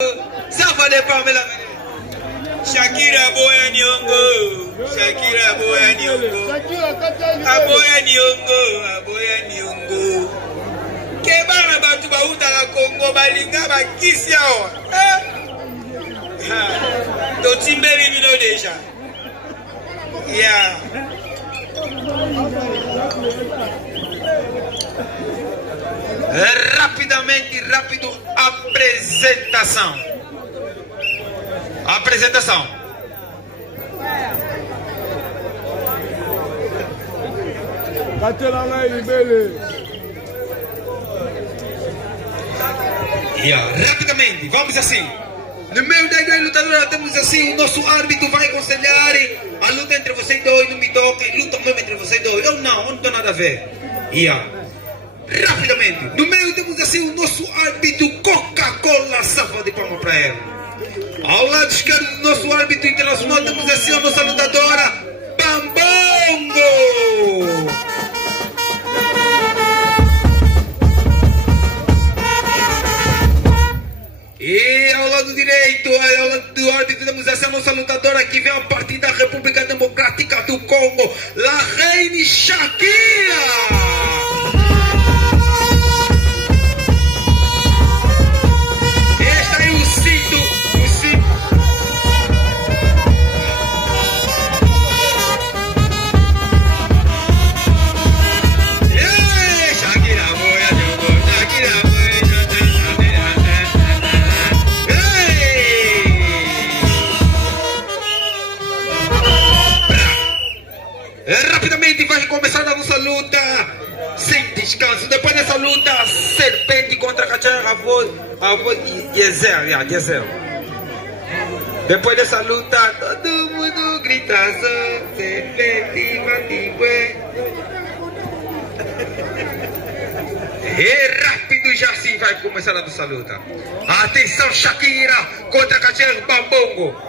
Safa de Pamela. Shakira boya nyongo. Shakira boya nyongo. Aboya nyongo. Aboya nyongo. Kebana batu bauta la Congo balinga bakisi awa. To timbeli mino deja. Yeah. Rapidamente, rápido, apresentação. Apresentação. Rapidamente, vamos assim. No meio da ideia lutadora temos assim, nosso árbitro vai aconselhar a luta entre vocês dois, não me toquem, luta mesmo entre vocês dois. Eu não tenho nada a ver. Rapidamente, no meio temos assim o nosso árbitro Coca-Cola, salva de palma para ele. Ao lado esquerdo do nosso árbitro internacional temos assim a nossa lutadora Bambongo. E ao lado direito, ao lado do árbitro, temos essa nossa lutadora que vem a partir da República Democrática do Congo, La Reine Shakira. Este aí o cinto. Shakira, boia, Shakira, rapidamente vai começar a nossa luta sem descanso. Depois dessa luta, serpente contra cachorro, a avó de Diesel. Depois dessa luta, todo mundo grita só, serpente, matibué. E rápido já sim vai começar a nossa luta. Atenção, Shakira contra cachorro Bambongo.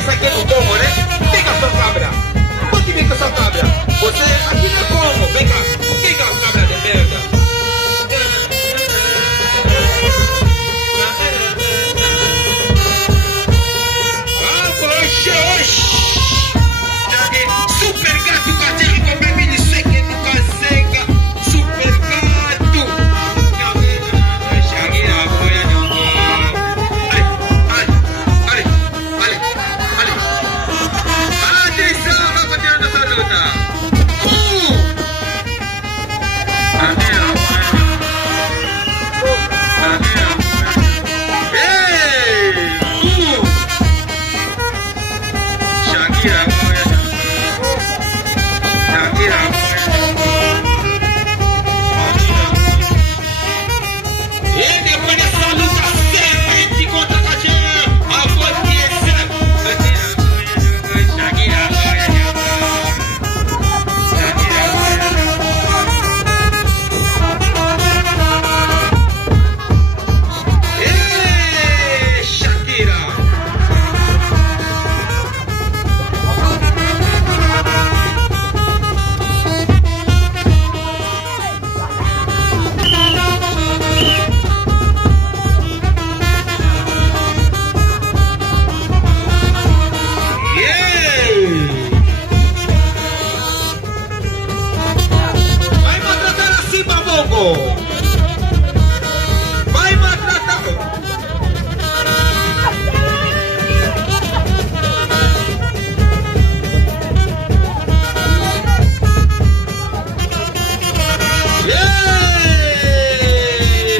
isso aqui no como, né? Vem cá, sua cabra. Pode vir com sua cabra. Você aqui não é como. Vem cá. Vem cá, cabra de merda. Super gato cachorro com bebê de seque no caseca. Super gato. Shagira boia nyongo. Ale. Atenção, vai continuando essa luta. Shagira boia nyongo. E depois dessa luta serpente contra a cachorra, a voz que é Shagira vai maltratar.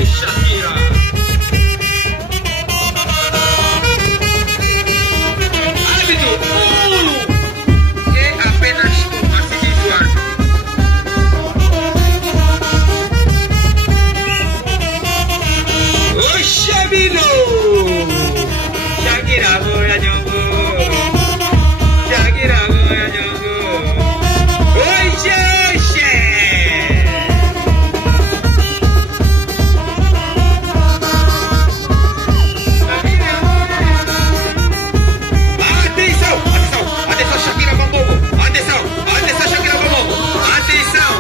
Shakira. Árbitro, é apenas uma situação. Shabino! Shagira boia nyongo. Shagira boia nyongo. Oi, Xexé! Atenção, Shakira Bambogo. Atenção, Shakira Bambogo. Atenção.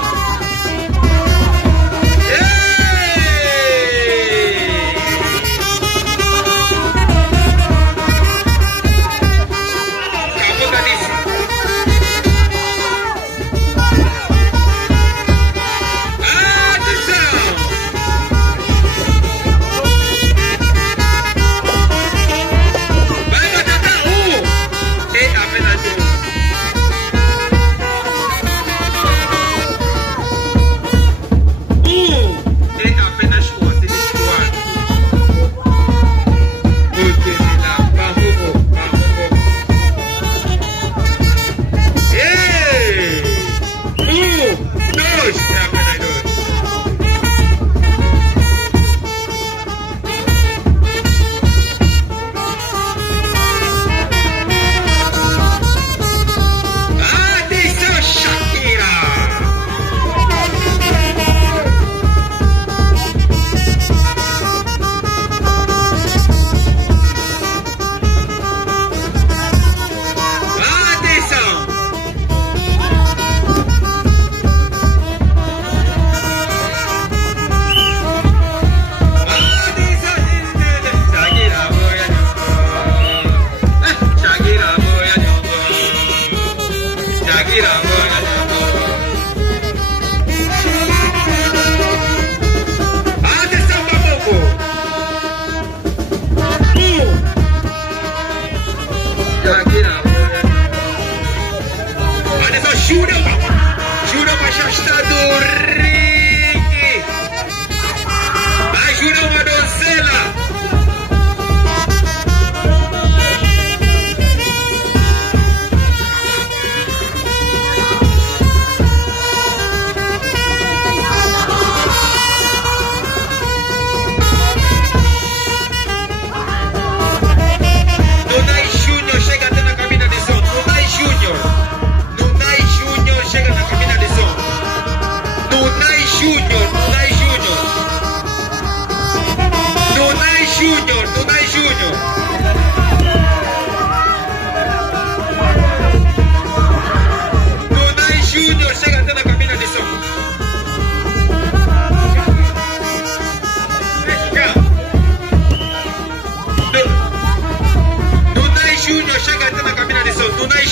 Tunai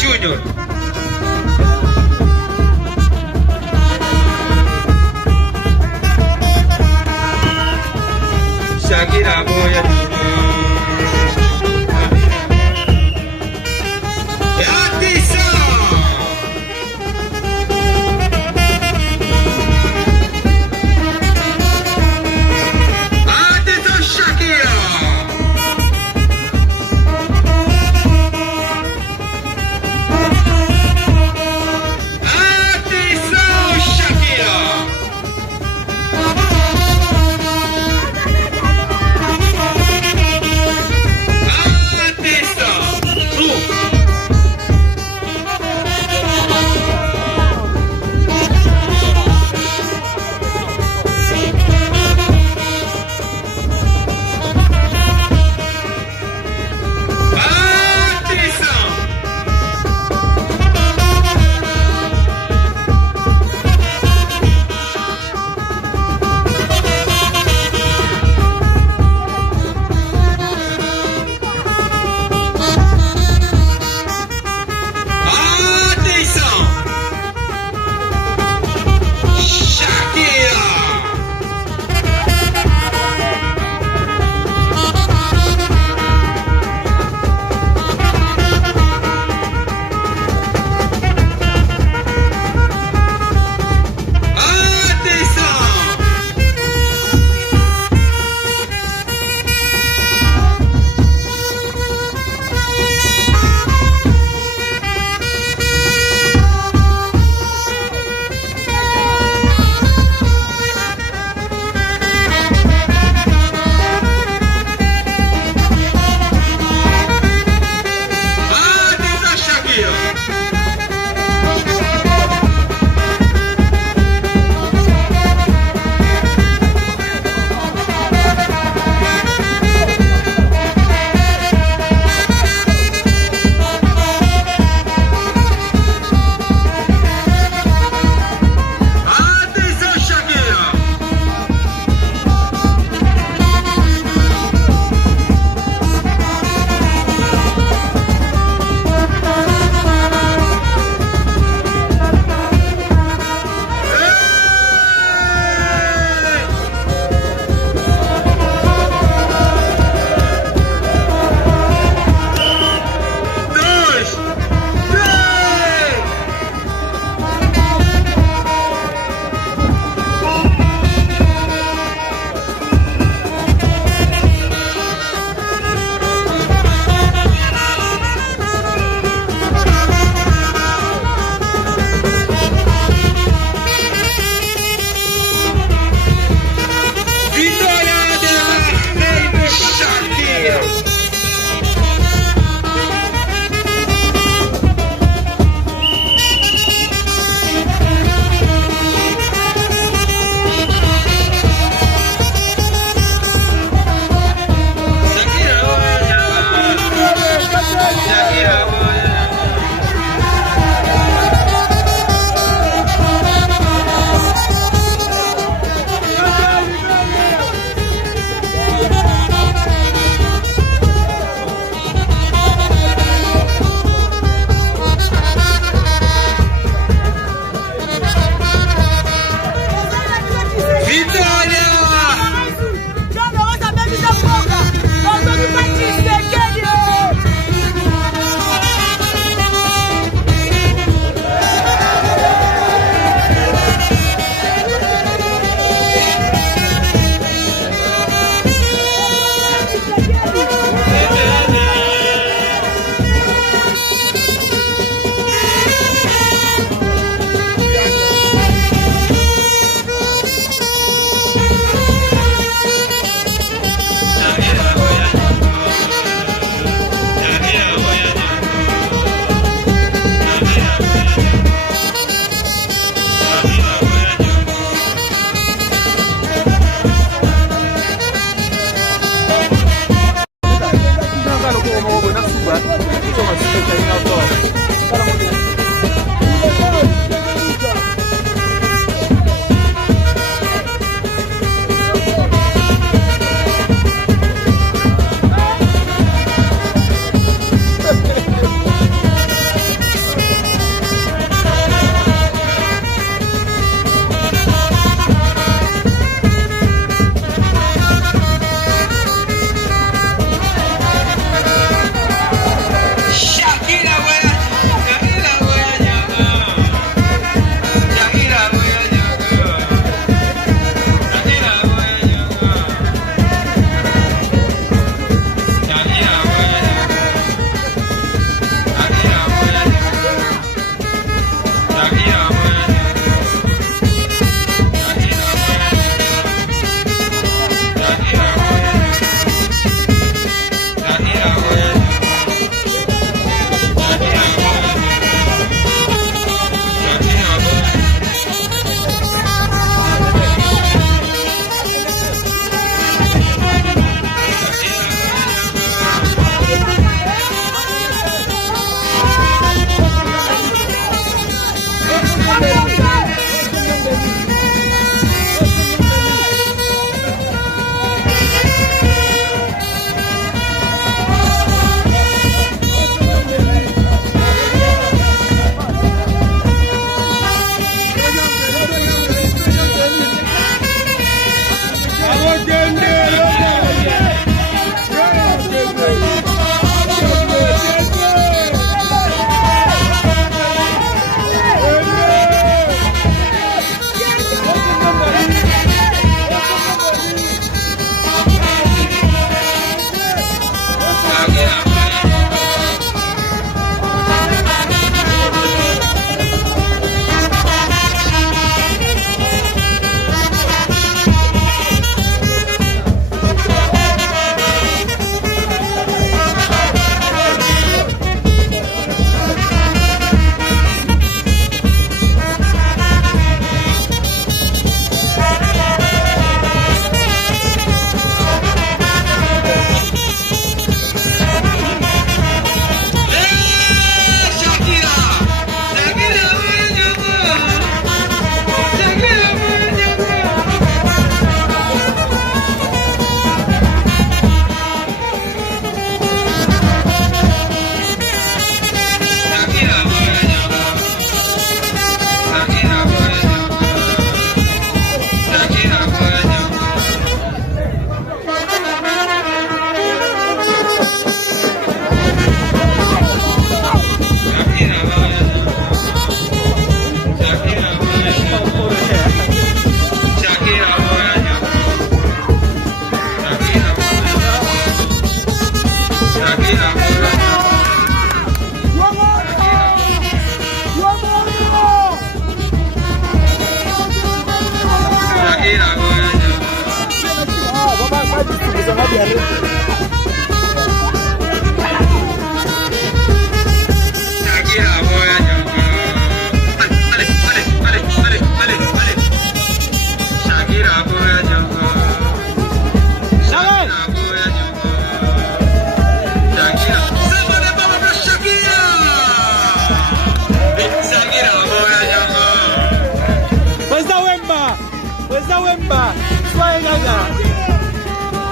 Junior. Shakira boya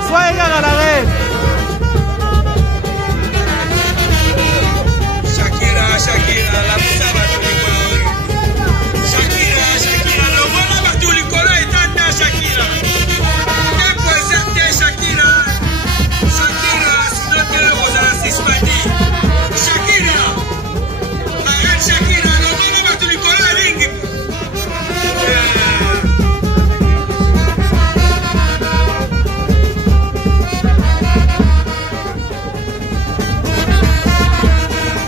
Soyez à l'arrêt.